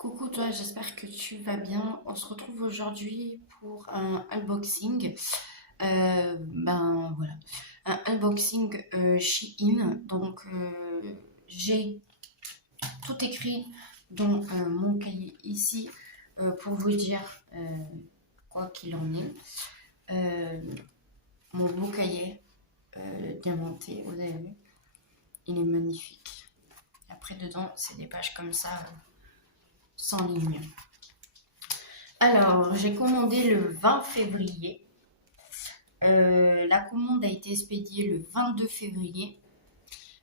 Coucou toi, j'espère que tu vas bien. On se retrouve aujourd'hui pour un unboxing. Ben voilà, un unboxing Shein. Donc j'ai tout écrit dans mon cahier ici pour vous dire quoi qu'il en est. Euh, Mon beau cahier diamanté, vous avez vu, il est magnifique. Après dedans, c'est des pages comme ça, sans ligne. Alors, j'ai commandé le 20 février. La commande a été expédiée le 22 février.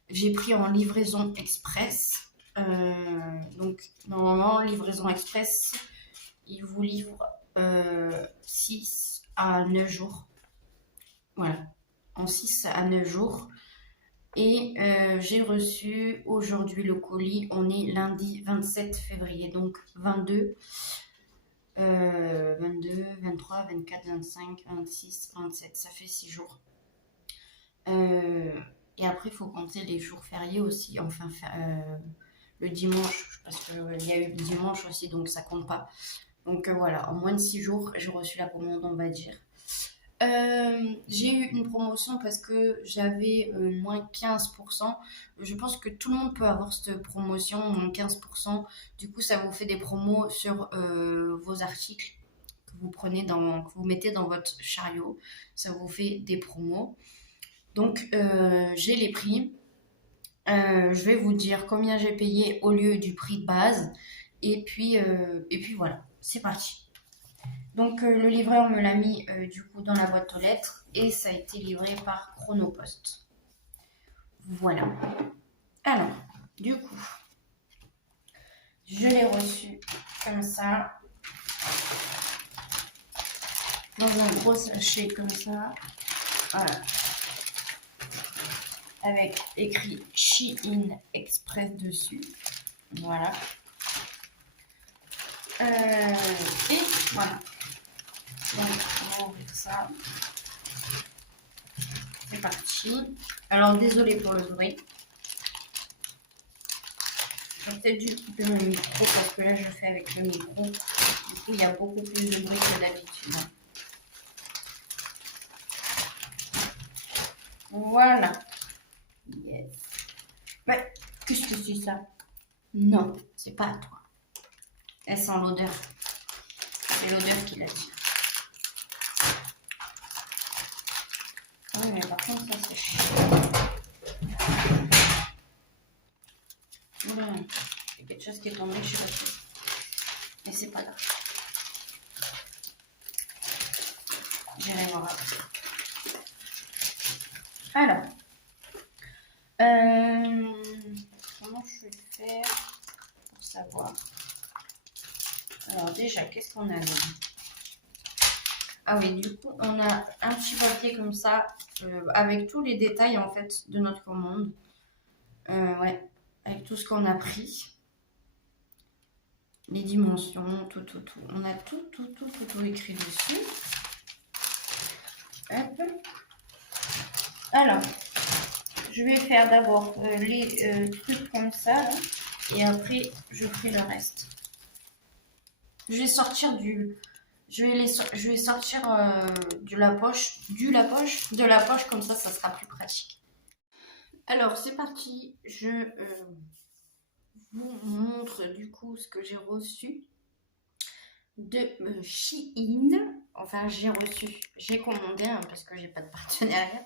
J'ai pris en livraison express. Donc, normalement, livraison express, ils vous livrent 6 à 9 jours. Voilà, en 6 à 9 jours. Et j'ai reçu aujourd'hui le colis. On est lundi 27 février, donc 22. 22, 23, 24, 25, 26, 27, ça fait 6 jours. Et après, il faut compter les jours fériés aussi, enfin le dimanche, parce qu'il y a eu le dimanche aussi, donc ça compte pas. Donc voilà, en moins de 6 jours, j'ai reçu la commande, on va dire. J'ai eu une promotion parce que j'avais moins 15%. Je pense que tout le monde peut avoir cette promotion, moins 15%. Du coup, ça vous fait des promos sur vos articles que vous prenez que vous mettez dans votre chariot. Ça vous fait des promos. Donc, j'ai les prix. Je vais vous dire combien j'ai payé au lieu du prix de base. Et puis voilà, c'est parti. Donc le livreur me l'a mis du coup dans la boîte aux lettres et ça a été livré par Chronopost. Voilà. Alors, du coup, je l'ai reçu comme ça, dans un gros sachet comme ça. Voilà. Avec écrit Shein Express dessus. Voilà. Et voilà. Donc, on va ouvrir ça. C'est parti. Alors, désolé pour le bruit. J'ai peut-être dû couper mon micro parce que là, je fais avec le micro. Du coup, il y a beaucoup plus de bruit que d'habitude. Voilà. Yes. Ouais. Qu'est-ce que c'est ça? Non, c'est pas à toi. Elle sent l'odeur. C'est l'odeur qui l'attire. Oui, mais par contre, ça, c'est chiant. Voilà. Il y a quelque chose qui est tombé, je sais pas si. Mais c'est pas grave. J'irai voir après. Alors. Comment je vais faire pour savoir? Alors déjà, qu'est-ce qu'on a là? Ah oui, du coup, on a un petit papier comme ça, avec tous les détails en fait de notre commande. Ouais, avec tout ce qu'on a pris. Les dimensions, tout. On a tout écrit dessus. Hop. Alors, je vais faire d'abord les trucs comme ça, là, et après, je ferai le reste. Je vais sortir je vais sortir de la poche, comme ça sera plus pratique. Alors, c'est parti. Je vous montre du coup ce que j'ai reçu de Shein. Enfin, j'ai commandé, hein, parce que j'ai pas de partenariat.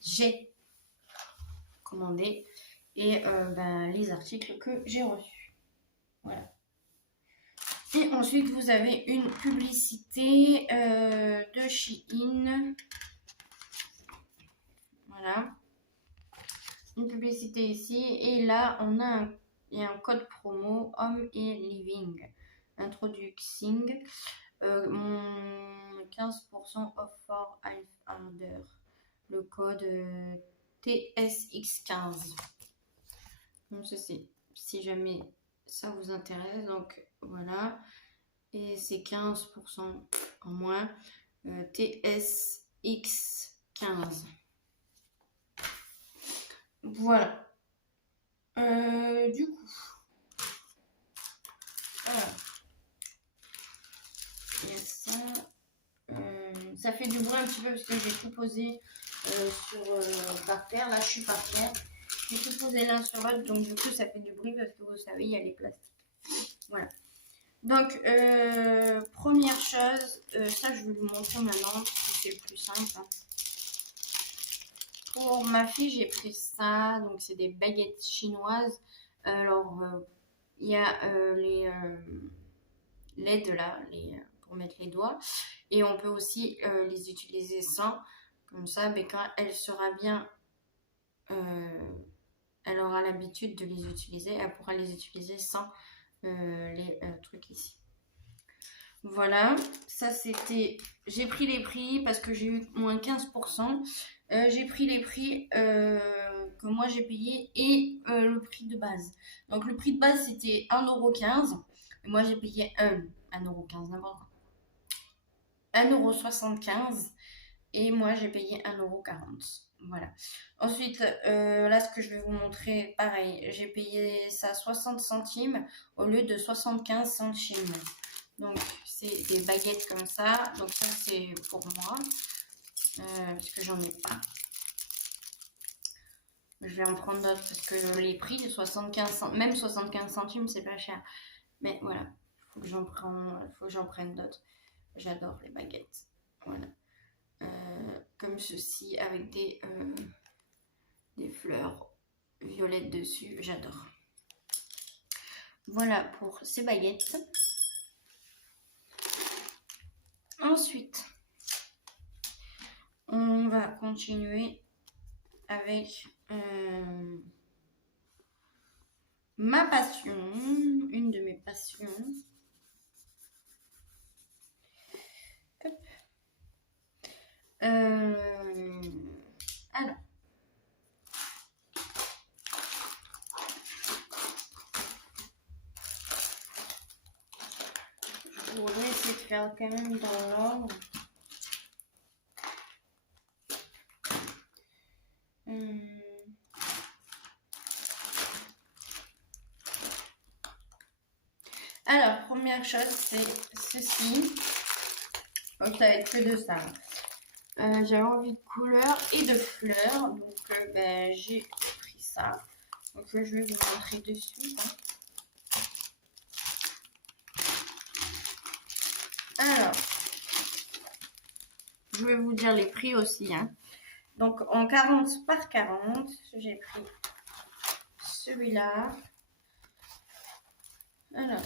J'ai commandé et les articles que j'ai reçus. Voilà. Et ensuite, vous avez une publicité de Shein. Voilà. Une publicité ici. Et là, il y a un code promo Home et Living. Introducing. 15% off for order. Le code TSX15. Donc, ceci, si jamais ça vous intéresse. Donc, voilà. Et c'est 15% en moins. TSX15. Voilà. Du coup, ça fait du bruit un petit peu parce que j'ai tout posé par terre. Là, je suis par terre. J'ai tout posé l'un sur l'autre, donc du coup, ça fait du bruit parce que vous savez, il y a les plastiques. Voilà. Donc, première chose, ça, je vais vous montrer maintenant, c'est le plus simple. Hein. Pour ma fille, j'ai pris ça, donc c'est des baguettes chinoises. Alors, il y a les LED là, pour mettre les doigts. Et on peut aussi les utiliser sans. Comme ça, ben, quand elle sera bien, elle aura l'habitude de les utiliser. Elle pourra les utiliser sans les trucs ici. Voilà, ça c'était... J'ai pris les prix parce que j'ai eu moins 15%. J'ai pris les prix que moi j'ai payé et le prix de base. Donc le prix de base c'était 1,15 €. Et moi j'ai payé 1,15 €, n'importe quoi. 1,75 € et moi j'ai payé 1,40 €. Voilà. Ensuite, là ce que je vais vous montrer, pareil, j'ai payé ça 60 centimes au lieu de 75 centimes. Donc c'est des baguettes comme ça. Donc ça c'est pour moi, parce que j'en ai pas. Je vais en prendre d'autres parce que les prix de 75 centimes, même 75 centimes c'est pas cher. Mais voilà, il faut que j'en prenne d'autres. J'adore les baguettes. Voilà. Comme ceci avec des fleurs violettes dessus. J'adore. Voilà pour ces baguettes. Ensuite, on va continuer avec ma passion, une de mes passions. Hop. Alors, je voudrais essayer de faire quand même dans l'ordre. Alors, première chose, c'est ceci. Donc, ça va être que de ça. J'avais envie de couleurs et de fleurs. Donc, ben, j'ai pris ça. Donc, je vais vous montrer de suite. Hein. Alors, je vais vous dire les prix aussi. Hein. Donc, en 40 par 40, j'ai pris celui-là. Alors,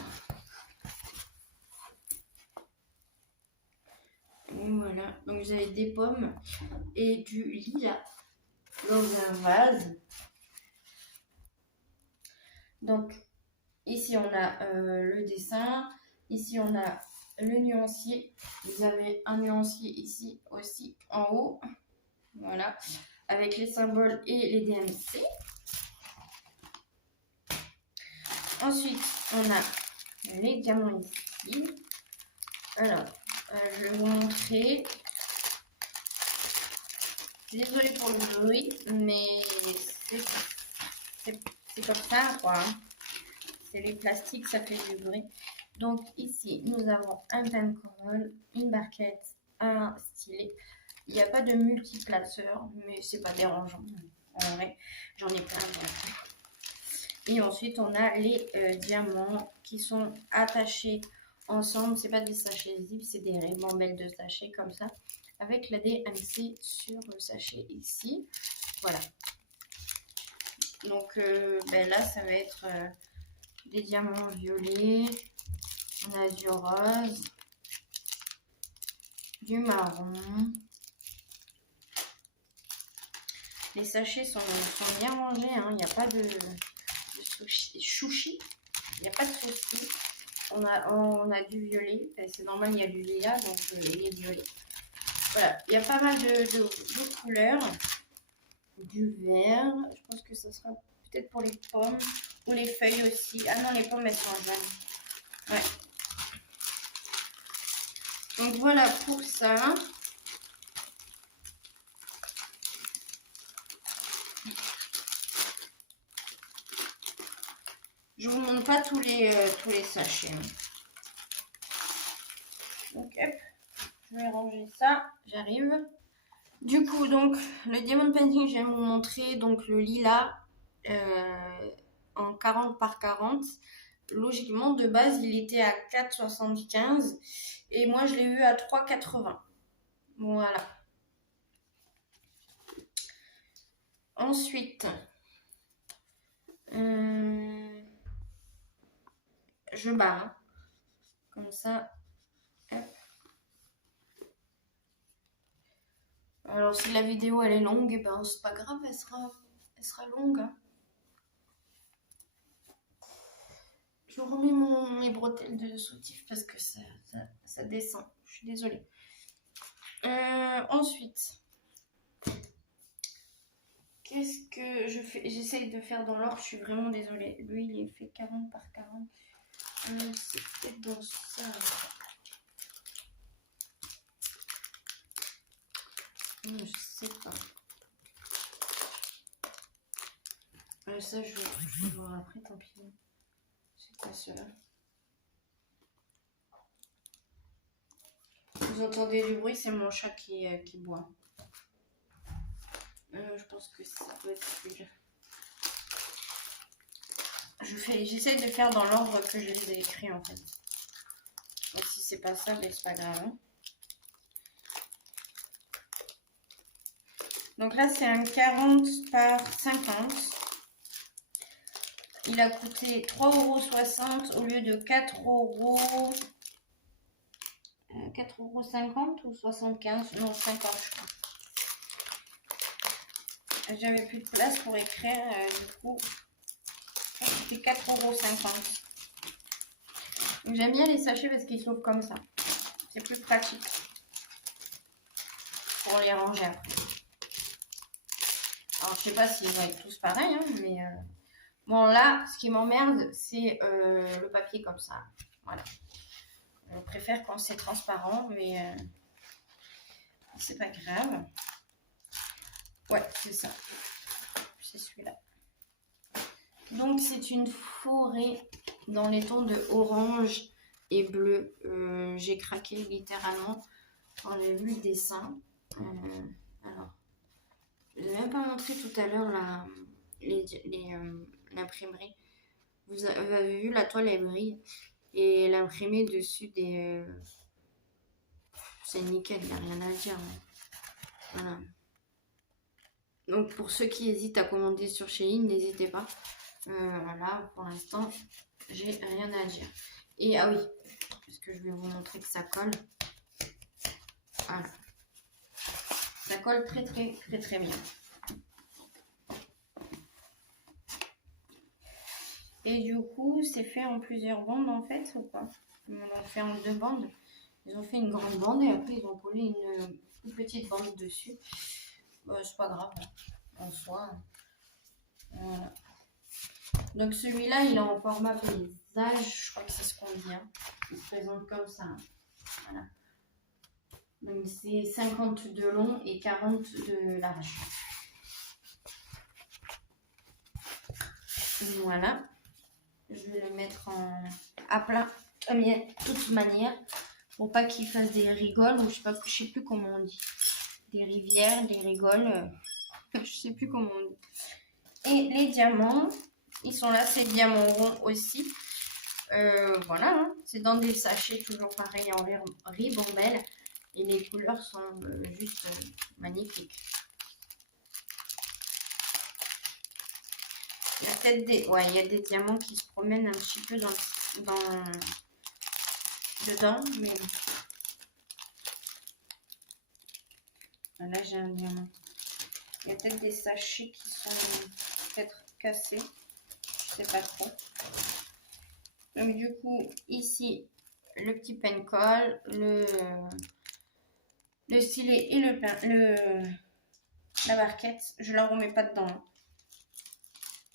voilà. Donc, vous avez des pommes et du lilas dans un vase. Donc, ici, on a le dessin. Ici, on a le nuancier. Vous avez un nuancier ici aussi en haut. Voilà. Avec les symboles et les DMC. Ensuite, on a les diamants ici. Alors, je vais vous montrer. Désolée pour le bruit, mais c'est comme ça, quoi. C'est les plastiques, ça fait du bruit. Donc ici, nous avons un pinceau, une barquette, un stylet. Il n'y a pas de multiplaceur, mais c'est pas dérangeant. En vrai, j'en ai plein. Et ensuite, on a les diamants qui sont attachés ensemble. C'est pas des sachets zip, c'est des ribambelles de sachets comme ça. Avec la DMC sur le sachet ici. Voilà. Donc ben là, ça va être des diamants violets. On a du rose. Du marron. Les sachets sont bien rangés. Hein. Il n'y a pas de chouchi. Il n'y a pas de souci. On a du violet. C'est normal, il y a du lilas, donc il est violet. Voilà, il y a pas mal de couleurs. Du vert. Je pense que ce sera peut-être pour les pommes. Ou les feuilles aussi. Ah non, les pommes, elles sont jaunes. Ouais. Donc voilà pour ça. Je vous montre pas tous les sachets. Donc hop, je vais ranger ça, j'arrive. Du coup, donc, le diamond painting, je vais vous montrer, donc le lilas en 40 par 40. Logiquement, de base, il était à 4,75 et moi, je l'ai eu à 3,80. Voilà. Ensuite, je barre, hein, comme ça. Hop. Alors, si la vidéo elle est longue, eh ben, c'est pas grave, elle sera longue. Hein. Je remets mes bretelles de soutif parce que ça descend. Je suis désolée. Ensuite, qu'est-ce que je fais? J'essaye de faire dans l'ordre, je suis vraiment désolée. Lui, il est fait 40 par 40. C'est peut-être dans ça. Je sais pas. Ça, je vais voir après, tant pis. C'est quoi cela? Vous entendez du bruit, c'est mon chat qui boit. Je pense que ça doit être celui-là. J'essaie de faire dans l'ordre que je les ai écrits en fait. Donc si c'est pas ça, mais c'est pas grave. Hein. Donc là c'est un 40 par 50. Il a coûté 3,60 € au lieu de 4,50 € ou 75. Non, 50 je crois. J'avais plus de place pour écrire, du coup c'était 4,50 €. Donc j'aime bien les sachets parce qu'ils s'ouvrent comme ça. C'est plus pratique pour les ranger après. Alors je sais pas s'ils vont être tous pareils, hein, mais bon là, ce qui m'emmerde, c'est le papier comme ça. Voilà. Je préfère quand c'est transparent, mais c'est pas grave. Ouais, c'est ça. C'est celui-là. Donc c'est une forêt dans les tons de orange et bleu. J'ai craqué littéralement quand j'ai vu le dessin. Alors, je ne vous ai même pas montré tout à l'heure l'imprimerie. Vous avez vu, la toile elle brille. Et l'imprimé dessus des... c'est nickel, il n'y a rien à dire. Hein. Voilà. Donc pour ceux qui hésitent à commander sur Shein, n'hésitez pas. Voilà, pour l'instant, j'ai rien à dire. Et ah oui, parce que je vais vous montrer que ça colle. Voilà. Ça colle très bien. Et du coup, c'est fait en plusieurs bandes en fait, ou pas? Ils l'ont fait en 2 bandes. Ils ont fait une grande bande et après ils ont collé une petite bande dessus. C'est pas grave, en soi. Voilà. Donc celui-là, il est en format paysage, je crois que c'est ce qu'on dit. Hein. Il se présente comme ça. Voilà. Donc c'est 50 de long et 40 de large. Voilà. Je vais le mettre à plat, de toute manière, pour pas qu'il fasse des rigoles, ou je sais plus comment on dit. Des rivières, des rigoles, je sais plus comment on dit. Et les diamants, ils sont là, c'est diamants ronds aussi. Voilà, hein. C'est dans des sachets toujours pareil en ribambelle. Et les couleurs sont juste magnifiques. Il y a peut-être il y a des diamants qui se promènent un petit peu dedans, mais là j'ai un diamant. Il y a peut-être des sachets qui sont peut-être cassés, je sais pas trop. Donc du coup ici le petit pen colle, le stylet et la barquette, je la remets pas dedans. Hein.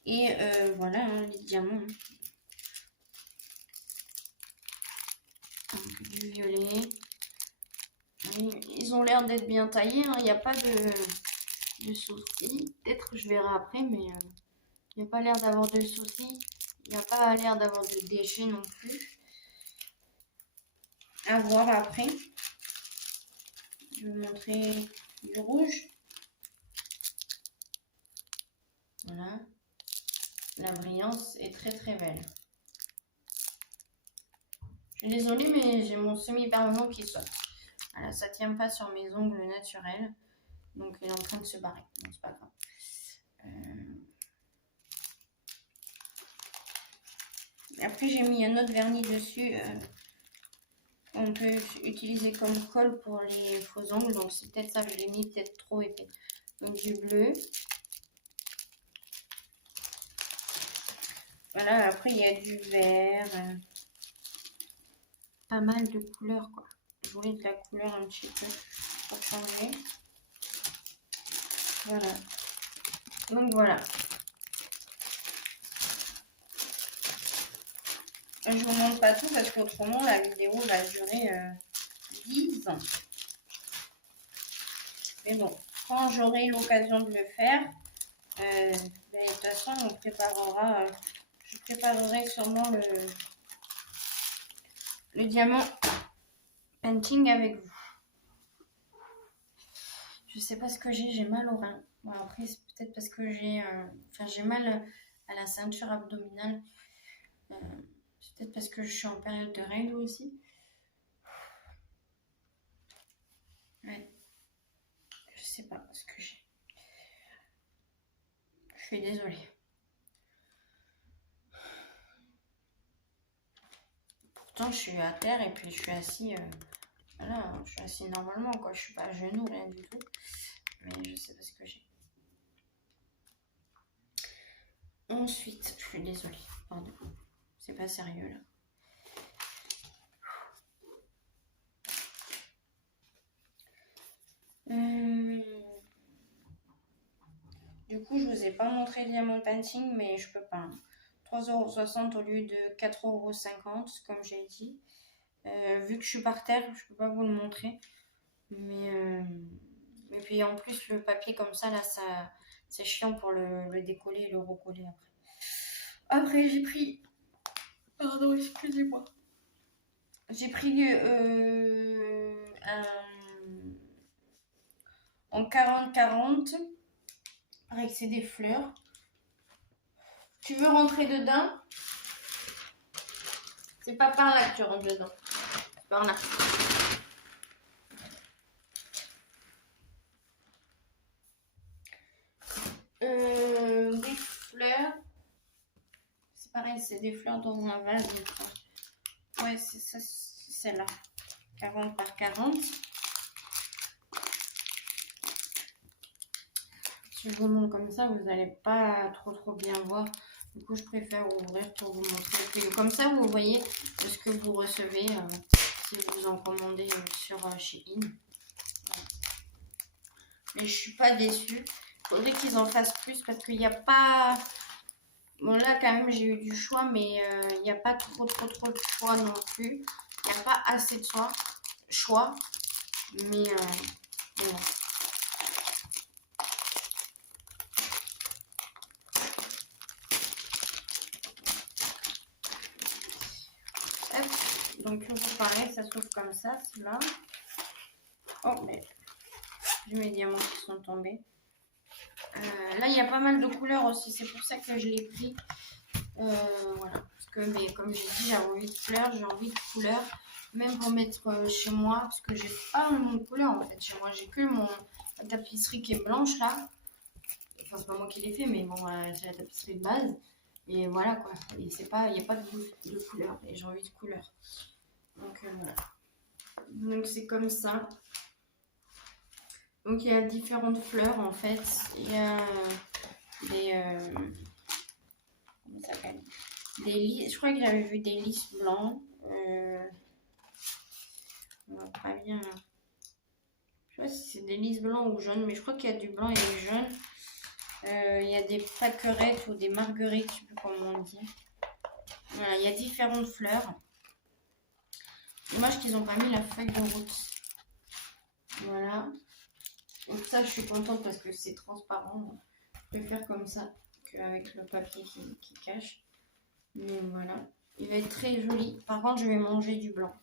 Et voilà hein, les diamants. Donc, du violet. Ils ont l'air d'être bien taillés. Il n'y a pas de soucis. Peut-être je verrai après, mais il n'y a pas l'air d'avoir de soucis. Il n'y a pas l'air d'avoir de déchets non plus. À voir après. je vais montrer du rouge. Voilà. La brillance est très très belle. Je suis désolée, mais j'ai mon semi-permanent qui saute. Voilà, ça tient pas sur mes ongles naturels. Donc il est en train de se barrer. Bon, c'est pas grave. Après, j'ai mis un autre vernis dessus. On peut utiliser comme colle pour les faux ongles. Donc c'est peut-être ça que je l'ai mis, peut-être trop épais. Donc du bleu. Voilà, après il y a du vert. Pas mal de couleurs quoi. Je voulais de la couleur un petit peu pour changer. Voilà. Donc voilà. Je vous montre pas tout parce qu'autrement la vidéo va durer 10 ans. Mais bon, quand j'aurai l'occasion de le faire, de toute façon on préparera, je préparerai sûrement le diamant painting avec vous. Je sais pas ce que j'ai mal au rein. Bon, après c'est peut-être parce que j'ai mal à la ceinture abdominale. C'est peut-être parce que je suis en période de règles aussi. Ouais. Je sais pas ce que j'ai. Je suis désolée. Pourtant, je suis à terre et puis je suis assis. Voilà, je suis assis normalement, quoi. Je suis pas à genoux, rien du tout. Mais je sais pas ce que j'ai. Ensuite, je suis désolée. Pardon. C'est pas sérieux là. Du coup, je vous ai pas montré le diamant painting, mais je peux pas. 3,60 € au lieu de 4,50 € comme j'ai dit. Vu que je suis par terre, je peux pas vous le montrer. Mais et puis en plus, le papier comme ça, là, c'est chiant pour le décoller et le recoller après. Après, j'ai pris. Pardon, excusez-moi. J'ai pris en 40-40. Pareil, c'est des fleurs. Tu veux rentrer dedans? C'est pas par là que tu rentres dedans. C'est par là. Des fleurs. C'est pareil, c'est des fleurs dans un vase. Ouais, c'est ça, c'est celle-là. 40 par 40. Si je vous montre comme ça, vous n'allez pas trop bien voir. Du coup, je préfère ouvrir pour vous montrer. Et comme ça, vous voyez ce que vous recevez si vous en commandez sur Shein. Mais je suis pas déçue. Il faudrait qu'ils en fassent plus parce qu'il n'y a pas... Bon, là, quand même, j'ai eu du choix, mais il n'y a pas trop de choix non plus. Il n'y a pas assez de choix. Mais voilà. Donc toujours pareil, ça s'ouvre comme ça, celui-là. Oh, mais j'ai mes diamants qui sont tombés. Là, il y a pas mal de couleurs aussi, c'est pour ça que je l'ai pris. Voilà, parce que mais comme j'ai dit, j'ai envie de fleurs, j'ai envie de couleurs. Même pour mettre chez moi, parce que j'ai pas mon couleur en fait. Chez moi, j'ai que ma tapisserie qui est blanche là. Enfin, c'est pas moi qui l'ai fait, mais bon, c'est la tapisserie de base. Et voilà quoi. Et c'est pas, il n'y a pas de couleur. Et j'ai envie de couleur. Donc voilà. Donc c'est comme ça. Donc il y a différentes fleurs en fait. Il y a des comment ça s'appelle, des lys. Je crois que j'avais vu des lys blancs. On voit pas bien. Je sais pas si c'est des lys blancs ou jaunes, mais je crois qu'il y a du blanc et du jaune. Il y a des pâquerettes ou des marguerites, je sais plus comment on dit. Voilà, il y a différentes fleurs. Dommage qu'ils n'ont pas mis la feuille de route. Voilà. Donc ça, je suis contente parce que c'est transparent. Je vais faire comme ça qu'avec le papier qui cache. Mais voilà. Il va être très joli. Par contre, je vais manger du blanc.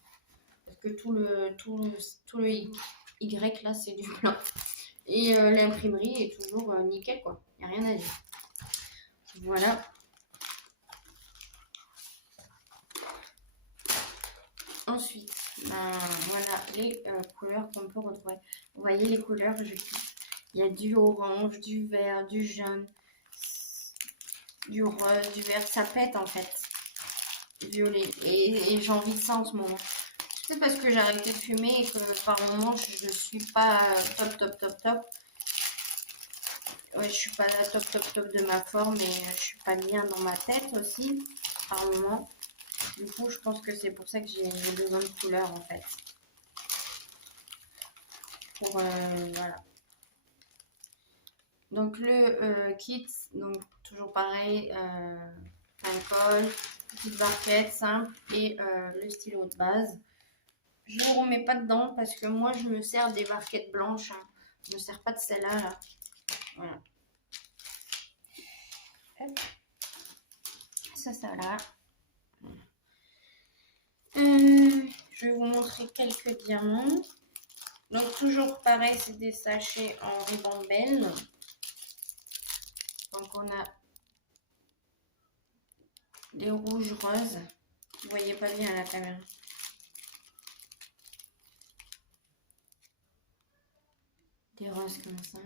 Parce que tout le Y, là, c'est du blanc. Et l'imprimerie est toujours nickel, quoi. Il n'y a rien à dire. Voilà. Ensuite, ben, voilà les couleurs qu'on peut retrouver. Vous voyez les couleurs, il y a du orange, du vert, du jaune, du rose, du vert. Ça pète en fait. Violet. Et j'ai envie de ça en ce moment. C'est parce que j'ai arrêté de fumer et que par moment je suis pas top. Ouais, je suis pas la top de ma forme et je suis pas bien dans ma tête aussi par moment. Du coup, je pense que c'est pour ça que j'ai besoin de couleurs en fait. Pour voilà. Donc le kit, donc toujours pareil, alcool, petite barquette simple et le stylo de base. Je ne remets pas dedans parce que moi je me sers des barquettes blanches. Hein. Je ne me sers pas de celle-là. Là. Voilà. Hop. Ça là. Je vais vous montrer quelques diamants. Donc toujours pareil, c'est des sachets en ribambelle. Donc on a des rouges roses. Vous voyez pas bien à la caméra. Des roses comme ça.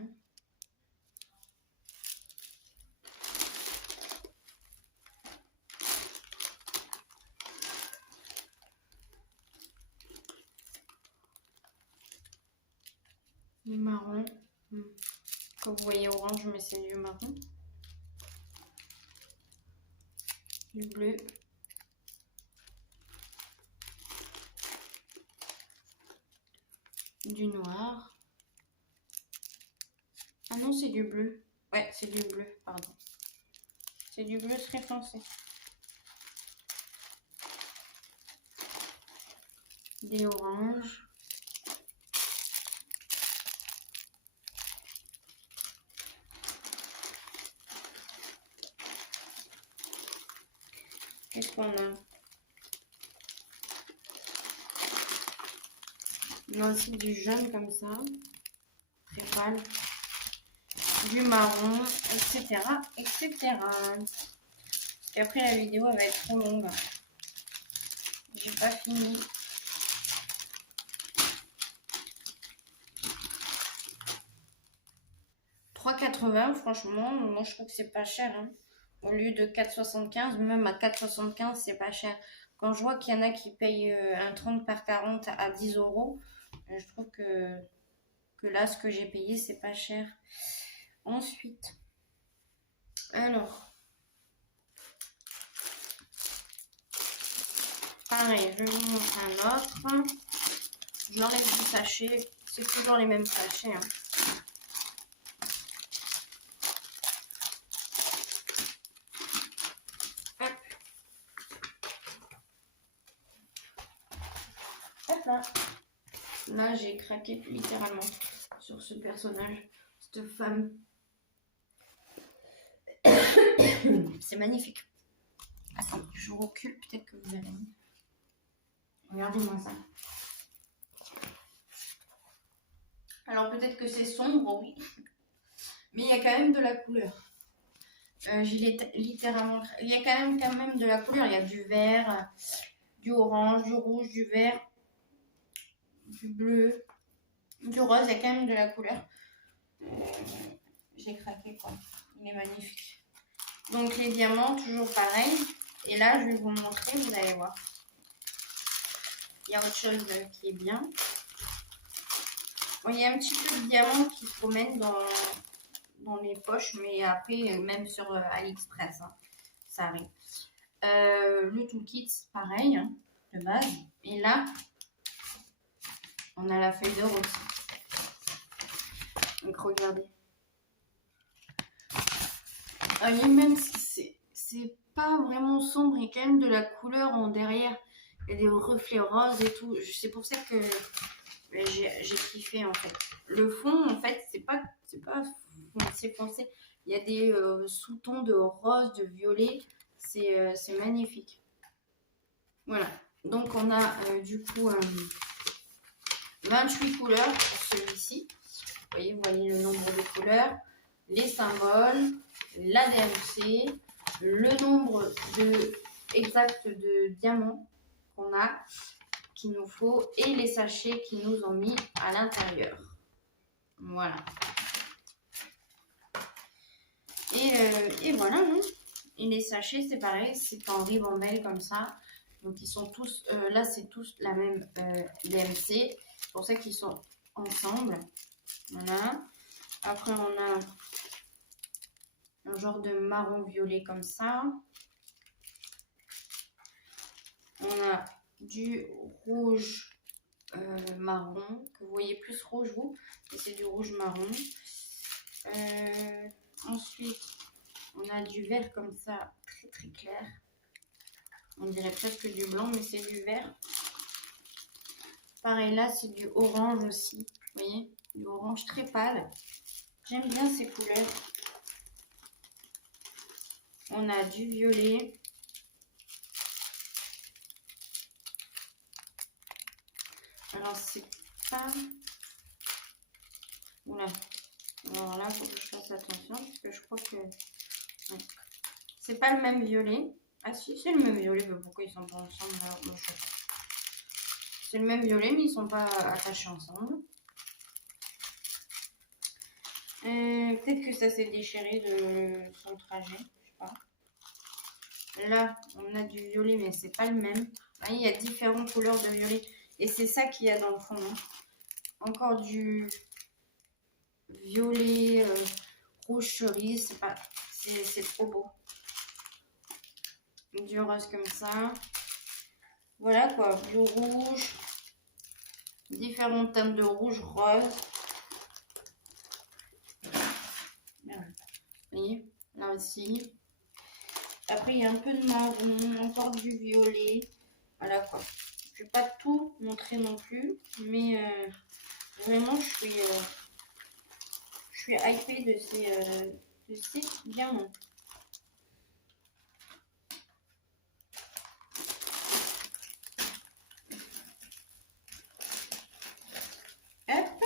Du marron. Comme vous voyez orange, mais c'est du marron. Du bleu. Du noir. Ah non, c'est du bleu. Ouais, c'est du bleu, pardon. C'est du bleu très foncé. Des oranges. Qu'est-ce qu'on a? On a aussi du jaune comme ça. Très pâle. Du marron, etc. Parce qu'après la vidéo elle va être trop longue. J'ai pas fini. $3,80, franchement, moi je trouve que c'est pas cher. Hein. Au lieu de 4,75, même à 4,75, c'est pas cher. Quand je vois qu'il y en a qui payent un 30 par 40 à 10 €, je trouve que là, ce que j'ai payé, c'est pas cher. Ensuite, alors, pareil, je vais vous montrer un autre. Je l'enlève du sachet. C'est toujours les mêmes sachets. Hein. Hop là. Là, j'ai craqué littéralement sur ce personnage, cette femme. C'est magnifique. Attends, je recule, peut-être que vous allez... Regardez-moi ça. Alors peut-être que c'est sombre, oui. Mais il y a quand même de la couleur. J'ai littéralement... Il y a quand même de la couleur. Il y a du vert, du orange, du rouge, du vert, du bleu, du rose. Il y a quand même de la couleur. J'ai craqué quoi. Il est magnifique. Donc les diamants, toujours pareil. Et là, je vais vous montrer, vous allez voir. Il y a autre chose qui est bien. Bon, il y a un petit peu de diamants qui se promènent dans les poches, mais après, même sur AliExpress, hein, ça arrive. Le toolkit, pareil, hein, de base. Et là, on a la feuille d'or aussi. Donc, regardez. Même si c'est pas vraiment sombre, il y a quand même de la couleur en derrière. Il y a des reflets roses et tout. C'est pour ça que j'ai kiffé en fait. Le fond, en fait, c'est pas foncé. Il y a des sous-tons de rose, de violet. C'est magnifique. Voilà. Donc on a du coup 28 couleurs celui-ci. Vous voyez le nombre de couleurs, les symboles, la DMC, le nombre exact de diamants qu'on a, qu'il nous faut, et les sachets qu'ils nous ont mis à l'intérieur. Voilà. Et voilà. Hein. Et les sachets, c'est pareil, c'est en ribambelle comme ça. Donc ils sont tous, là c'est tous la même DMC. C'est pour ça qu'ils sont ensemble. Voilà. Après on a un genre de marron violet comme ça. On a du rouge marron, que vous voyez plus rouge vous, et c'est du rouge marron. Ensuite, on a du vert comme ça, très très clair. On dirait presque du blanc, mais c'est du vert. Pareil là, c'est du orange aussi. Vous voyez, du orange très pâle. J'aime bien ces couleurs. On a du violet. Alors, c'est pas... Oula. Alors là, il faut que je fasse attention parce que je crois que... Ouais. C'est pas le même violet. Ah si, c'est le même violet. Mais pourquoi ils sont pas ensemble? C'est le même violet, mais ils sont pas attachés ensemble. Peut-être que ça s'est déchiré de son trajet. Je sais pas. Là, on a du violet, mais c'est pas le même. Il y a différentes couleurs de violet. Et c'est ça qu'il y a dans le fond. Hein. Encore du violet, rouge cerise. C'est trop beau. Du rose comme ça. Voilà quoi, du rouge. Différentes teintes de rouge, rose. Vous voyez, là aussi. Après, il y a un peu de marron, encore du violet. Voilà quoi. Je ne vais pas tout montrer non plus, mais vraiment, je suis hypée de ces diamants. Hop.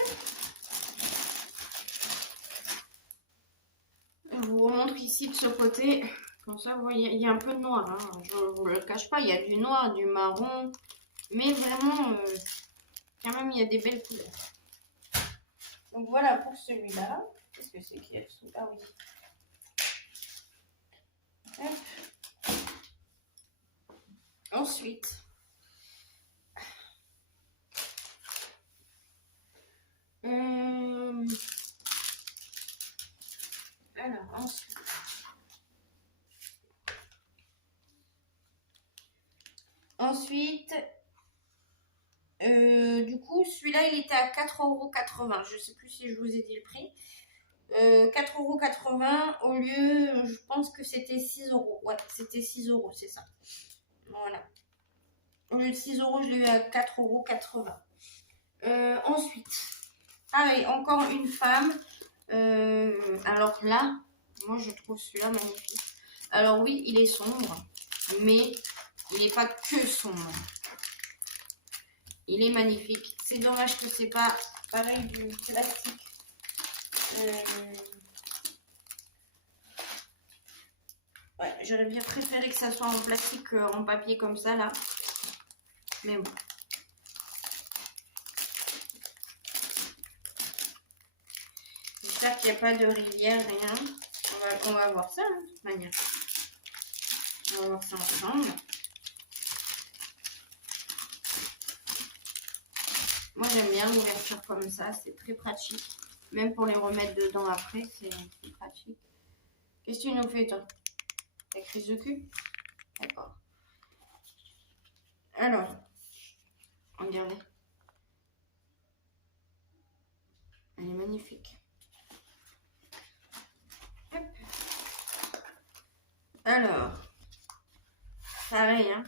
Je vous remontre ici de ce côté. Comme ça, vous voyez, il y a un peu de noir. Hein. Je ne vous le cache pas, il y a du noir, du marron. Mais vraiment, quand même, il y a des belles couleurs. Donc voilà pour celui-là. Qu'est-ce que c'est qu'il y a dessous? Ah oui. Hop. Ensuite, alors ensuite, du coup, celui-là, il était à 4,80 €. Je ne sais plus si je vous ai dit le prix. 4,80 € au lieu, je pense que c'était 6 €. Ouais, c'était 6 €, c'est ça. Voilà. Au lieu de 6 €, je l'ai eu à 4,80 €. Ensuite, pareil, encore une femme. Alors là, moi je trouve celui-là magnifique. Alors oui, il est sombre, mais il n'est pas que sombre. Il est magnifique. C'est dommage que c'est pas pareil du plastique. Ouais, j'aurais bien préféré que ça soit en plastique qu'en papier comme ça là. Mais bon. J'espère qu'il n'y a pas de rivière, rien. On va voir ça, hein, de toute manière. On va voir ça ensemble. Moi, j'aime bien l'ouverture comme ça. C'est très pratique. Même pour les remettre dedans après, c'est pratique. Qu'est-ce que tu nous fais, toi? Ta crise de cul? D'accord. Alors, regardez. Elle est magnifique. Hop. Alors, pareil, hein.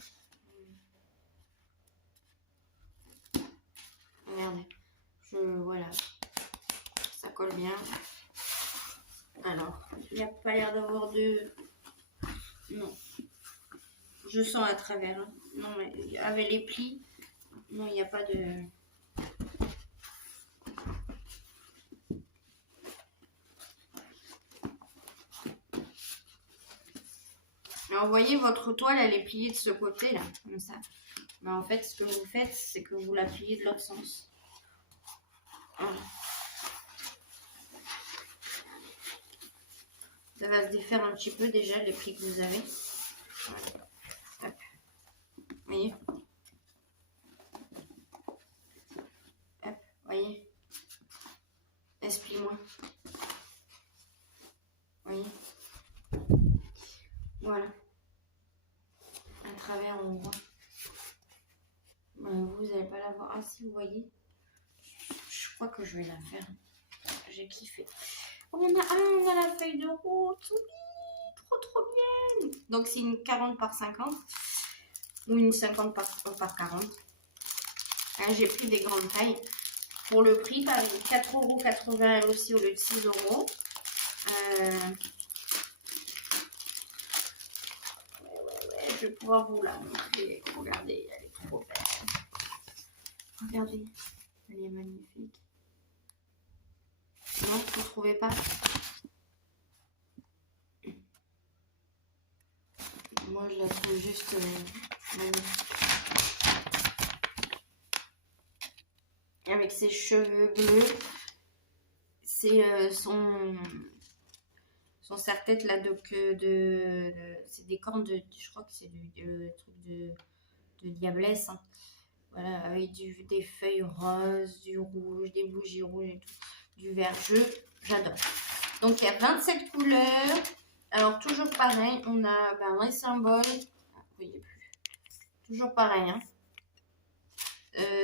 Regardez. Voilà. Ça colle bien. Alors, il n'y a pas l'air d'avoir de... Non. Je sens à travers. Hein. Non, mais avec les plis, non, il n'y a pas de... Alors, vous voyez, votre toile, elle est pliée de ce côté, là, comme ça. Mais en fait, ce que vous faites, c'est que vous la pliez de l'autre sens. Voilà. Ça va se défaire un petit peu déjà, les plis que vous avez. Voilà. Hop. Vous voyez? Hop, voyez? Explie-moi. Voyez? Voilà. À travers, on voit. Vous n'allez pas la voir. Ah si, vous voyez? Je crois que je vais la faire. J'ai kiffé. On a la feuille de route. Oui, trop bien. Donc c'est une 40 par 50 ou une 50 par 40. Hein, j'ai pris des grandes tailles. Pour le prix, pareil, 4,80 € aussi au lieu de 6 €. Ouais, je vais pouvoir vous la montrer. Regardez, elle est trop belle. Regardez, elle est magnifique. Non, vous ne trouvez pas? Moi, je la trouve juste magnifique. Avec ses cheveux bleus, c'est son serre-tête là, c'est des cornes je crois que c'est du truc de diablesse. Hein. Voilà, avec des feuilles roses, du rouge, des bougies rouges et tout, du vert. J'adore. Donc il y a 27 couleurs. Alors toujours pareil, on a les symboles. Vous voyez plus. Toujours pareil, hein.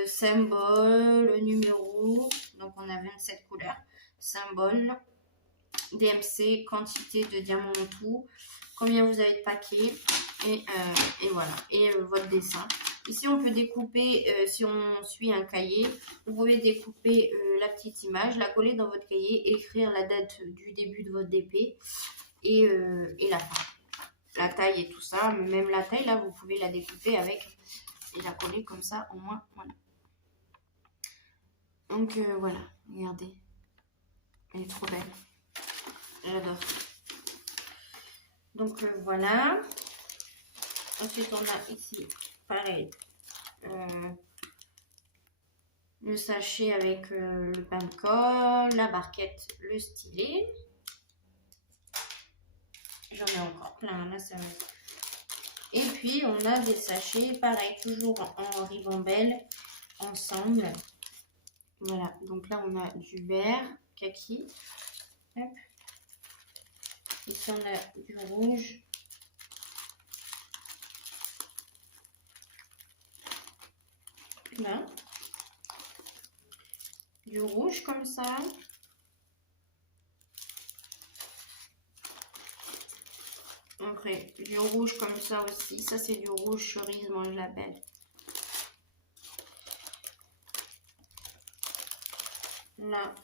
Symbole, le numéro, donc on a 27 couleurs, symbole, DMC, quantité de diamants en tout, combien vous avez de paquets, et voilà, et votre dessin. Ici on peut découper, si on suit un cahier, vous pouvez découper la petite image, la coller dans votre cahier, écrire la date du début de votre DP et la fin, la taille et tout ça, même la taille là vous pouvez la découper avec et la coller comme ça, au moins, voilà. Donc voilà, regardez. Elle est trop belle. J'adore. Donc voilà. Ensuite, on a ici, pareil, le sachet avec le pain de colle, la barquette, le stylet. J'en ai encore plein, là, ça va. Et puis, on a des sachets, pareil, toujours en ribambelle, ensemble. Voilà, donc là, on a du vert, kaki. Hop. Ici, on a du rouge. Là. Du rouge comme ça. Après, du rouge comme ça aussi. Ça, c'est du rouge cerise, moi, je l'appelle. Là,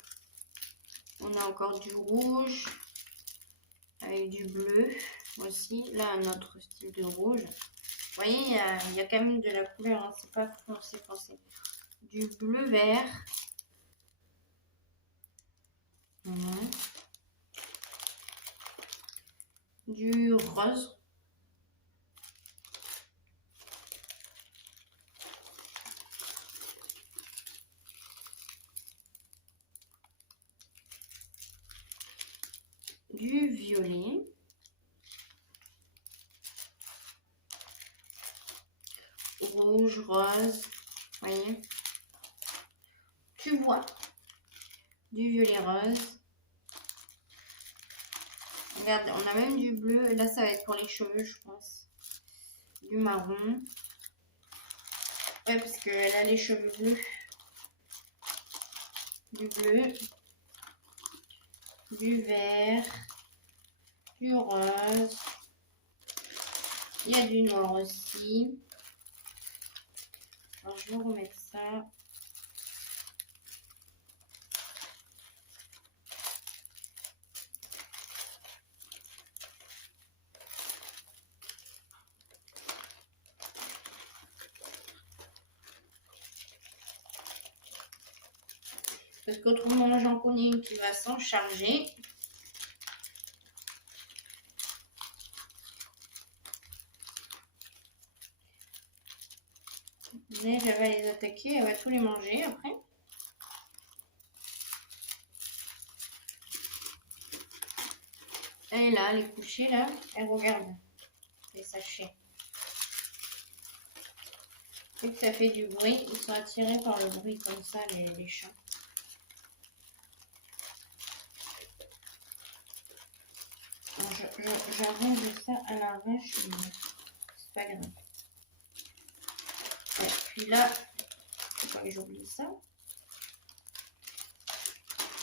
on a encore du rouge avec du bleu aussi. Là, un autre style de rouge. Vous voyez, il y a quand même de la couleur, hein. C'est pas foncé. Du bleu vert. Voilà. Du rose. Du violet. Rouge, rose, vous voyez. Tu vois. Du violet rose. Regardez, on a même du bleu. Là, ça va être pour les cheveux, je pense. Du marron. Ouais, parce qu'elle a les cheveux bleus. Du bleu. Du vert. Du rose. Il y a du noir aussi. Alors, je vais remettre ça. Parce qu'autrement, j'en connais une qui va s'en charger. Neige, elle va les attaquer, elle va tous les manger après. Elle est là, elle est couchée là, elle regarde les sachets. Dès que ça fait du bruit, ils sont attirés par le bruit comme ça, les chats. J'arrange ça à l'arrache, mais c'est pas grave. Et puis là, faut pas que j'oublie ça.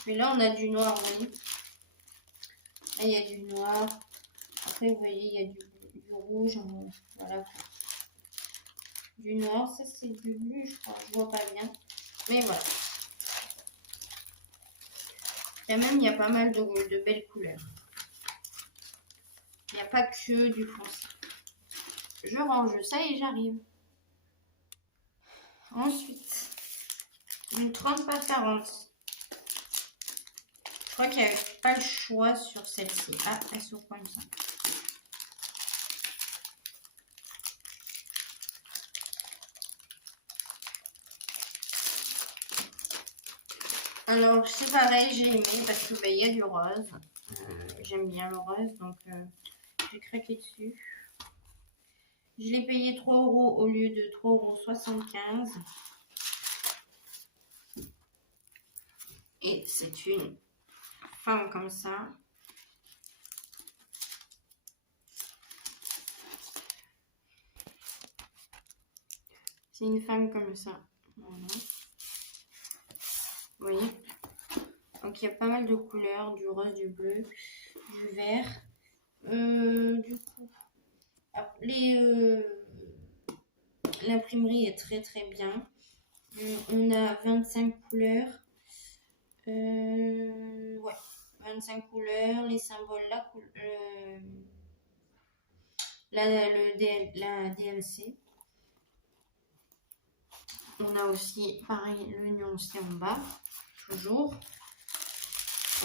Puis là, on a du noir, vous voyez. Là, il y a du noir. Après, vous voyez, il y a du rouge. Voilà. Du noir, ça c'est du bleu, je crois. Je vois pas bien. Mais voilà. Et même, il y a pas mal de belles couleurs. Il n'y a pas que du foncé. Je range ça et j'arrive. Ensuite, une 30 par 40. Je crois qu'il n'y avait pas le choix sur celle-ci. Ah, elle s'ouvre comme ça. Alors, c'est pareil, j'ai aimé parce que il y a du rose. J'aime bien le rose, donc j'ai craqué dessus. Je l'ai payé 3 € au lieu de 3,75 €. Et c'est une femme comme ça. C'est une femme comme ça. Voilà. Vous voyez? Donc il y a pas mal de couleurs, du rose, du bleu, du vert. Du coup, l'imprimerie est très très bien. On a 25 couleurs. Ouais, 25 couleurs, les symboles, la DLC. On a aussi, pareil, le nuancier en bas, toujours.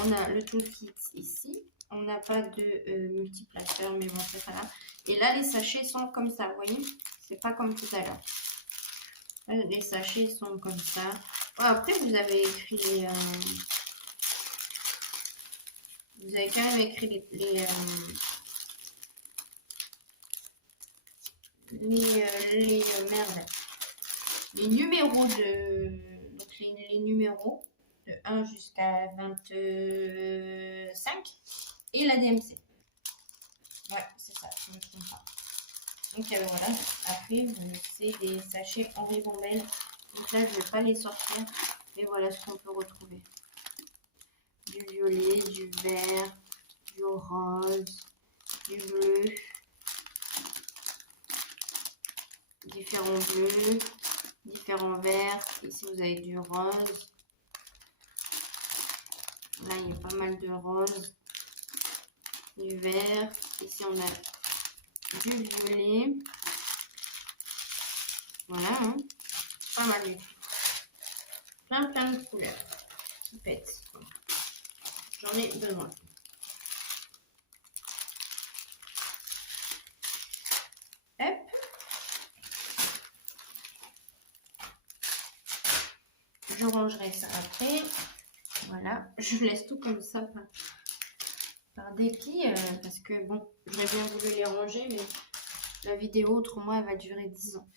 On a le toolkit ici. On n'a pas de multiplaceur, mais bon, c'est pas grave. Et là, les sachets sont comme ça, vous voyez? C'est pas comme tout à l'heure. Les sachets sont comme ça. Bon, après, vous avez écrit les... vous avez quand même écrit merde. Les numéros de... Donc, les numéros de 1 jusqu'à 25 et la DMC. Ouais, c'est ça, je ne me trompe pas. Donc voilà, après c'est des sachets en ribambelle. Donc là je ne vais pas les sortir. Mais voilà ce qu'on peut retrouver. Du violet, du vert, du rose, du bleu, différents bleus, différents verts. Ici vous avez du rose. Là il y a pas mal de rose, du vert. Ici on a du violet. Voilà, hein. Pas mal du tout. Plein de couleurs qui pètent. J'en ai besoin. Hop. Je rangerai ça après. Voilà, je laisse tout comme ça par dépit parce que bon, j'aurais bien voulu les ranger, mais la vidéo autrement elle va durer 10 ans.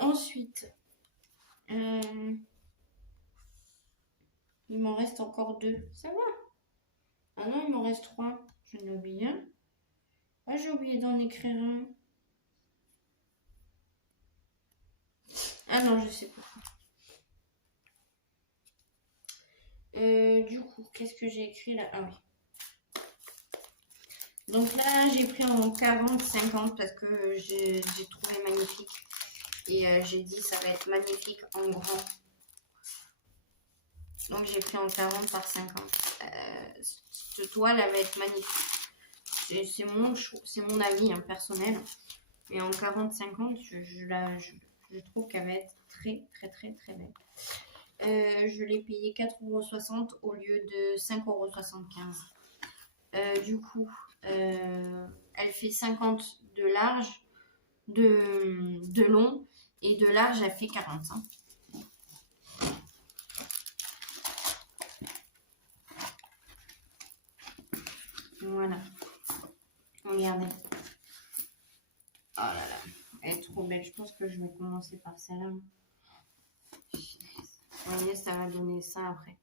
Ensuite, il m'en reste encore 2. Ça va? Ah non, il m'en reste 3. J'en ai oublié un. Ah, j'ai oublié d'en écrire un. Ah non, je sais pas. Du coup, qu'est-ce que j'ai écrit là? Ah oui. Donc là, j'ai pris en 40-50 parce que j'ai trouvé magnifique. Et j'ai dit ça va être magnifique en grand. Donc j'ai pris en 40 par 50. Cette toile, elle va être magnifique. C'est mon avis hein, personnel. Et en 40-50, je trouve qu'elle va être très belle. Je l'ai payé 4,60 € au lieu de 5,75 €. Du coup, elle fait 50 de large, de long Et de large, elle fait 40. Hein. Voilà. Regardez. Oh là là. Elle est trop belle. Je pense que je vais commencer par celle-là. Vous voyez, ça va donner ça après.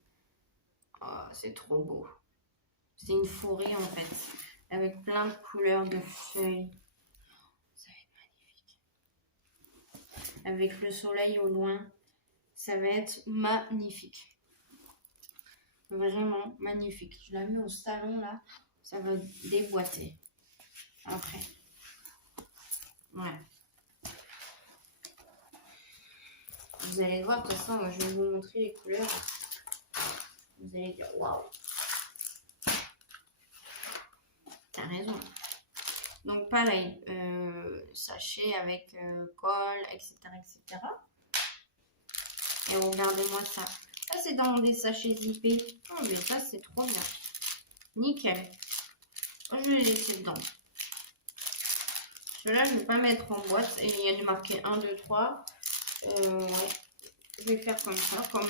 Oh, c'est trop beau. C'est une forêt en fait. Avec plein de couleurs de feuilles. Ça va être magnifique. Avec le soleil au loin. Ça va être magnifique. Vraiment magnifique. Je la mets au salon là. Ça va déboîter. Après. Ouais. Vous allez voir, de toute façon, je vais vous montrer les couleurs. Vous allez dire waouh. T'as raison. Donc pareil, sachet avec colle, etc., etc. Et regardez-moi ça. Ça c'est dans des sachets zippés. Oh mais ça c'est trop bien. Nickel. Je vais les laisser dedans. Ceux-là je vais pas mettre en boîte. Et il y a du marqué 1, 2, 3. Ouais. Je vais faire comme ça, comme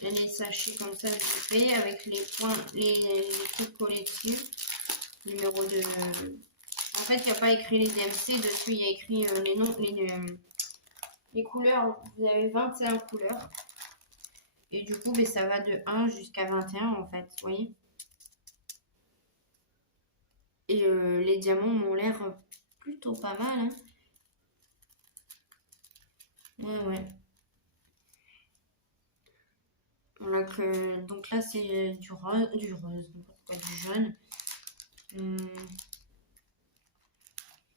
les sachets comme ça zippés avec les points, les trucs collés dessus. Numéro de... En fait, il n'y a pas écrit les DMC. Dessus, il y a écrit les noms, les couleurs. Vous avez 21 couleurs. Et du coup, ben, ça va de 1 jusqu'à 21 en fait. Vous voyez. Et les diamants m'ont l'air plutôt pas mal. Hein. Ouais, ouais. Voilà que, donc là, c'est du rose, n'importe quoi, du jaune.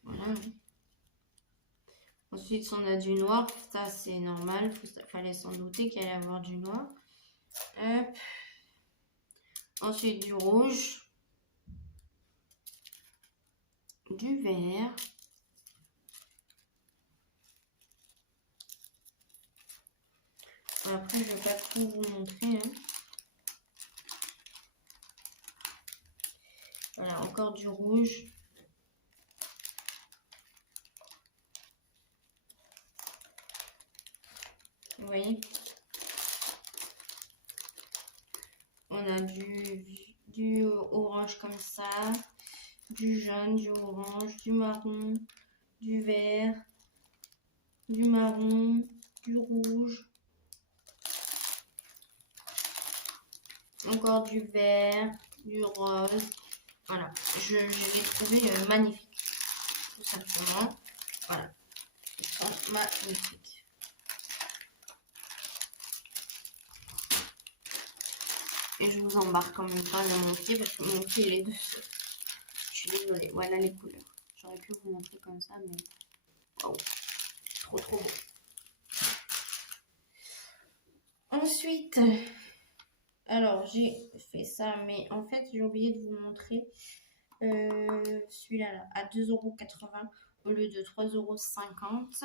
Voilà. Ensuite, on a du noir. Ça, c'est normal. Fallait s'en douter qu'il allait y avoir du noir. Hop. Ensuite, du rouge. Du vert. Après, je ne vais pas tout vous montrer. Hein. Voilà, encore du rouge. Vous voyez? On a du orange comme ça, du jaune, du orange, du marron, du vert, du marron, du rouge. Encore du vert, du rose. Voilà, je l'ai trouvé magnifique. Tout simplement. Voilà. Ils sont magnifiques. Et je vous embarque en même temps dans mon pied parce que mon pied il est dessus. Je suis désolée. Voilà les couleurs. J'aurais pu vous montrer comme ça, mais wow. Trop trop beau. Ensuite, alors j'ai fait ça, mais en fait j'ai oublié de vous montrer celui-là là, à 2,80 € au lieu de 3,50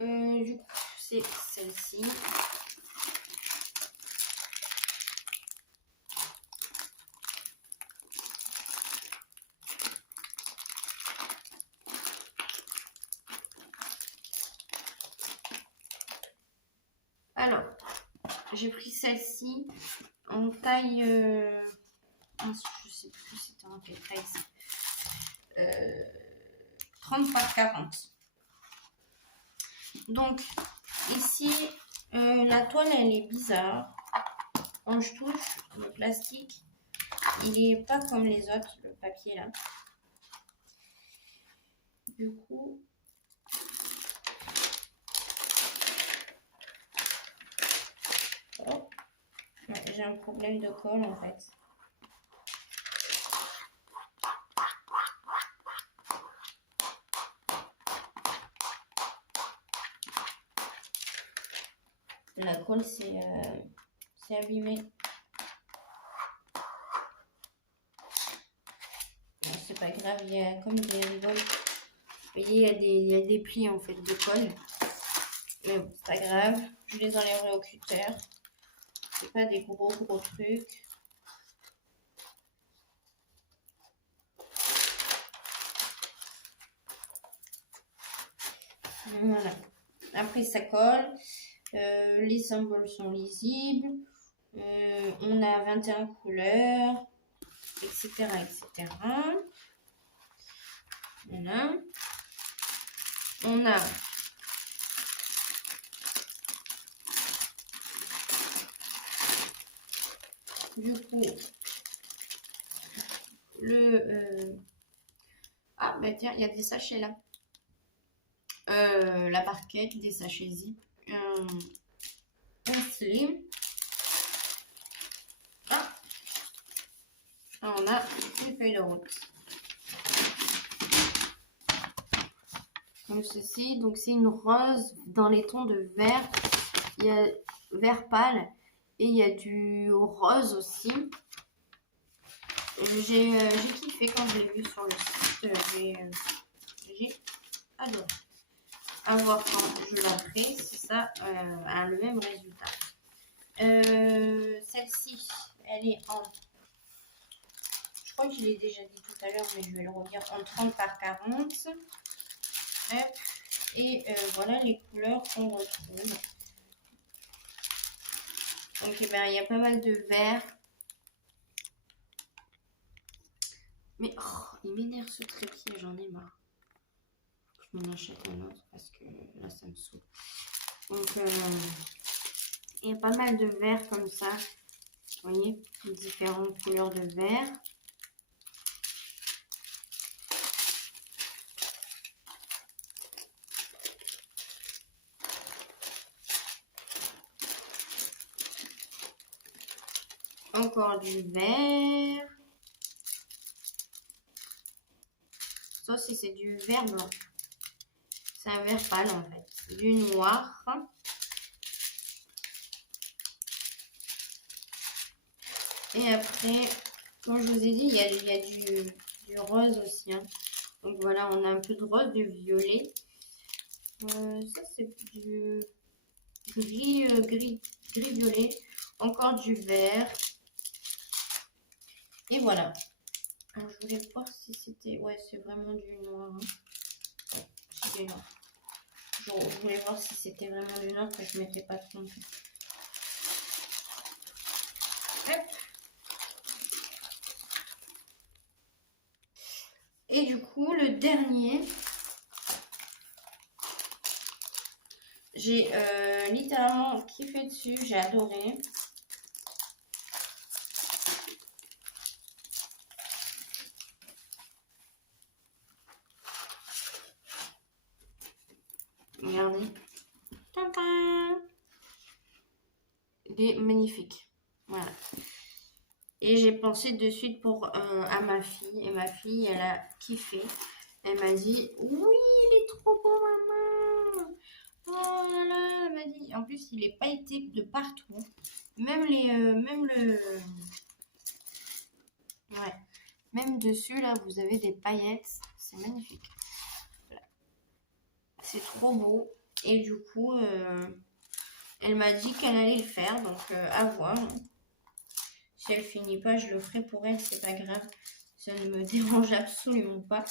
€. Du coup, c'est celle-ci. Alors, j'ai pris celle-ci en taille, je sais plus si c'était en quelle taille, 30 par 40. Donc, ici, la toile, elle est bizarre. Quand je touche, le plastique, il est pas comme les autres, le papier là. Du coup, oh, ouais, j'ai un problème de colle en fait. La colle, c'est abîmé. Bon, c'est pas grave, il y a comme des rigoles. Vous voyez, il y a des plis en fait de colle. Mais bon, c'est pas grave. Je les enlèverai au cutter. C'est pas des gros trucs. Voilà. Après, ça colle. Les symboles sont lisibles. On a 21 couleurs, etc., etc. Voilà. On a du coup ah bah tiens, il y a des sachets là. La barquette, des sachets zip, un slim. Ah, on a une feuille de route. Comme ceci, donc c'est une rose dans les tons de vert. Il y a vert pâle et il y a du rose aussi. J'ai kiffé quand je l'ai vu sur le site. J'ai adoré. À voir quand je la ferai, si ça a le même résultat. Celle-ci, elle est en... Je crois que je l'ai déjà dit tout à l'heure, mais je vais le redire, en 30 par 40. Et voilà les couleurs qu'on retrouve. Donc eh ben, il y a pas mal de vert. Mais oh, il m'énerve ce trépied, j'en ai marre. Je m'en achète un autre parce que là ça me saoule. Donc il y a pas mal de vert comme ça. Vous voyez, différentes couleurs de vert. Encore du vert. Ça aussi c'est du vert blanc. C'est un vert pâle en fait. Du noir. Et après, comme je vous ai dit, il y a du rose aussi. Hein. Donc voilà, on a un peu de rose, du violet. Ça c'est du gris-violet. Encore du vert. Et voilà. Alors, je voulais voir si c'était... Ouais, c'est vraiment du noir. Hein. Ouais, c'est du noir. Je voulais voir si c'était vraiment du noir, que je ne m'étais pas trompée. Hop. Et du coup, le dernier, j'ai littéralement kiffé dessus, j'ai adoré. Regardez. Tadam! Il est magnifique. Voilà. Et j'ai pensé de suite à ma fille. Et ma fille, elle a kiffé. Elle m'a dit, oui, il est trop beau, maman. Oh là là, elle m'a dit. En plus, il est pailleté de partout. Même ouais. Même dessus, là, vous avez des paillettes. C'est magnifique. Voilà. C'est trop beau. Et du coup, elle m'a dit qu'elle allait le faire. Donc, à voir. Si elle finit pas, je le ferai pour elle. C'est pas grave. Ça ne me dérange absolument pas.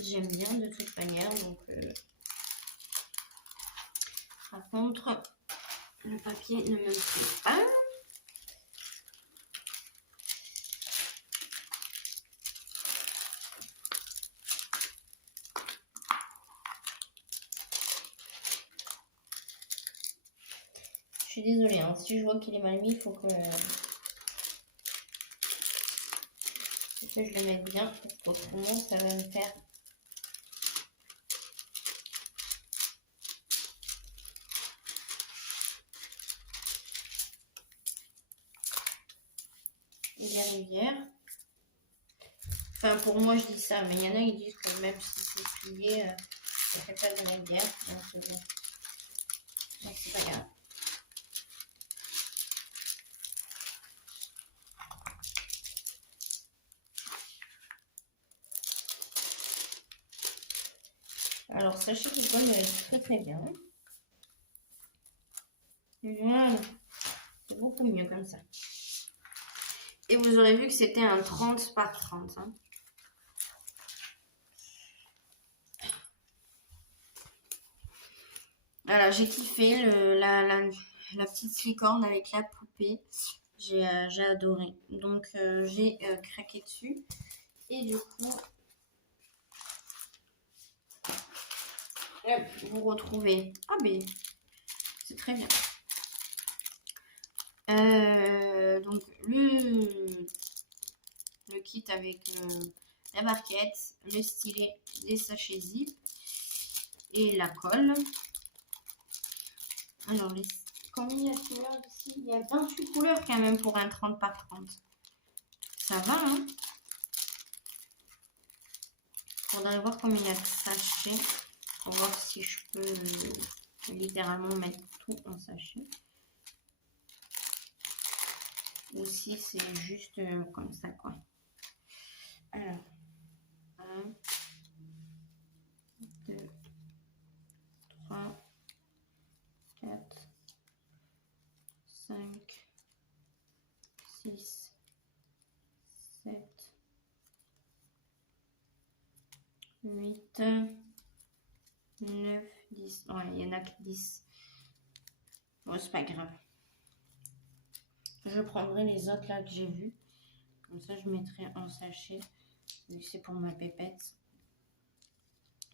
J'aime bien de toute manière. Donc, par contre, le papier ne me plaît pas. Je suis désolée, hein. Si je vois qu'il est mal mis, il faut que je le mette bien. Parce qu'autrement, ça va me faire... des rivières. Enfin, pour moi, je dis ça, mais il y en a qui disent que même si c'est plié, ça fait pas de rivière. Donc c'est pas grave. Alors, sachez qu'il colle très très bien. Voilà. C'est beaucoup mieux comme ça. Et vous aurez vu que c'était un 30 par 30. Hein. Voilà, j'ai kiffé la petite licorne avec la poupée. J'ai adoré. Donc, j'ai craqué dessus. Et du coup, hop, vous retrouvez. Ah, mais c'est très bien. Donc, le kit avec la barquette, le stylet, les sachets zip et la colle. Alors, combien il y a de couleurs ici? Il y a 28 couleurs quand même pour un 30 par 30. Ça va, hein? Faudrait voir combien il y a de sachets pour voir si je peux littéralement mettre tout en sachet. Ou si c'est juste comme ça, quoi. Alors, 1, 2, 3, 4, 5, 6, 7, 8, 9, 10. Ouais, il y en a que 10. Bon, c'est pas grave. Je prendrai les autres là que j'ai vus. Comme ça, je mettrai en sachet. Vu que c'est pour ma pépette.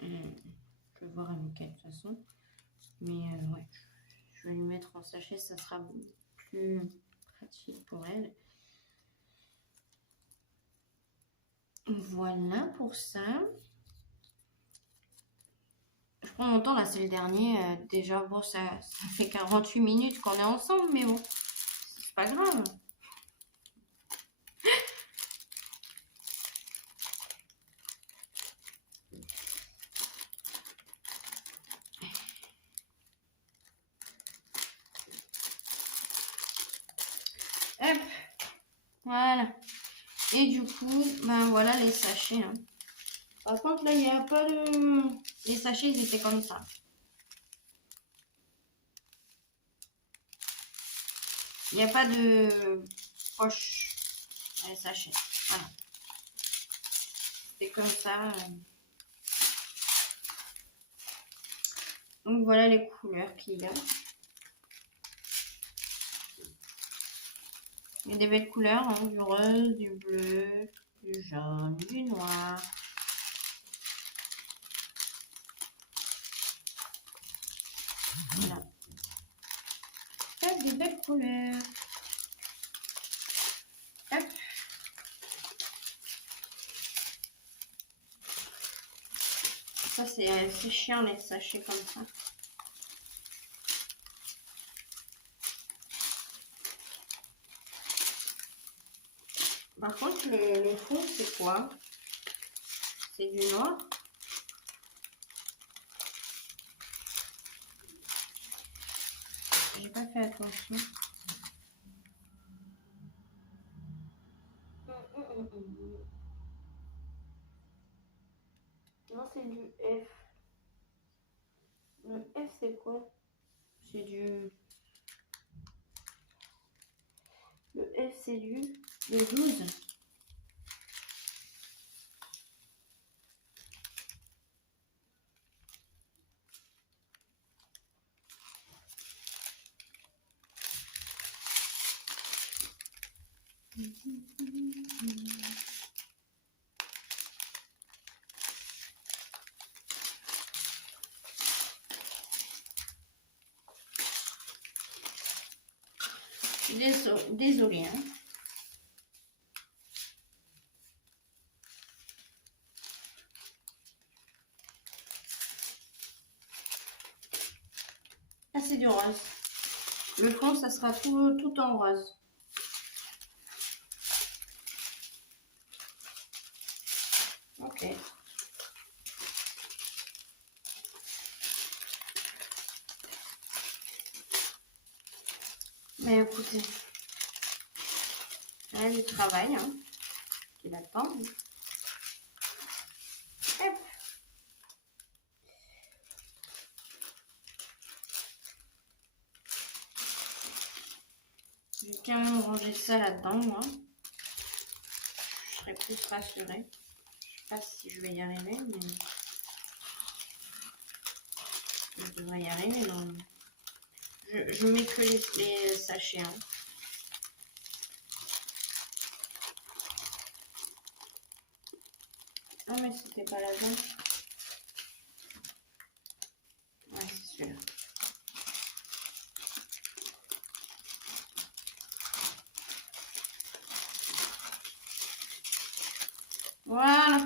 Je vais voir avec elle de toute façon. Mais ouais, je vais lui mettre en sachet. Ça sera plus pratique pour elle. Voilà pour ça. Je prends mon temps là, c'est le dernier. Déjà, bon, ça fait 48 minutes qu'on est ensemble, mais bon, c'est pas grave. Hop, voilà. Et du coup, ben voilà les sachets. Hein. Par contre, là, il n'y a pas de... Les sachets, ils étaient comme ça. Il n'y a pas de poche dans les sachets. Voilà. C'est comme ça. Donc, voilà les couleurs qu'il y a. Il y a des belles couleurs, hein, du rose, du bleu, du jaune, du noir. Voilà. Des belles couleurs. Hop. Ça, c'est chiant les sachets comme ça. Par contre, le fond, c'est quoi? C'est du noir. J'ai pas fait attention. Non, c'est du F. Le F, c'est quoi? C'est du... Le F, c'est du 12. Désolée. Hein. Ah, c'est du rose. Le fond, ça sera tout en rose. Ok. Mais écoutez, il y a du travail hein, qui l'attend. Hop. Je vais quand même ranger ça là-dedans, moi. Je serai plus rassurée. Je sais pas si je vais y arriver, mais... devrais y arriver. Non. Je mets que les sachets. Hein. Non, mais c'était pas la bonne. Ouais, c'est celui-là. Voilà.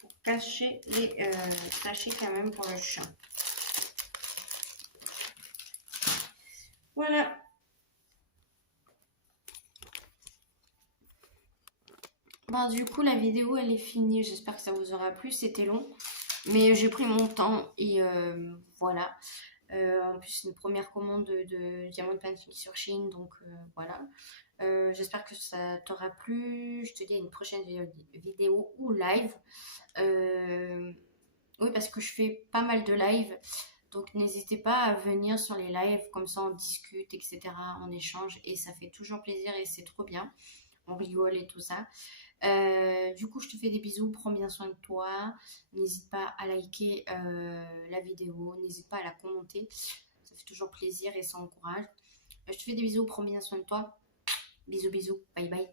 Pour cacher les sachets quand même pour le chat. Voilà. Bon, du coup, la vidéo, elle est finie. J'espère que ça vous aura plu. C'était long. Mais j'ai pris mon temps et voilà. En plus, c'est une première commande de diamant painting sur Chine. Donc voilà. J'espère que ça t'aura plu. Je te dis à une prochaine vidéo ou live. Oui, parce que je fais pas mal de live. Donc n'hésitez pas à venir sur les lives. Comme ça, on discute, etc. On échange. Et ça fait toujours plaisir et c'est trop bien. On rigole et tout ça. Du coup, je te fais des bisous, prends bien soin de toi. N'hésite pas à liker la vidéo, n'hésite pas à la commenter. Ça fait toujours plaisir et ça encourage. Je te fais des bisous, prends bien soin de toi. Bisous, bisous, bye bye.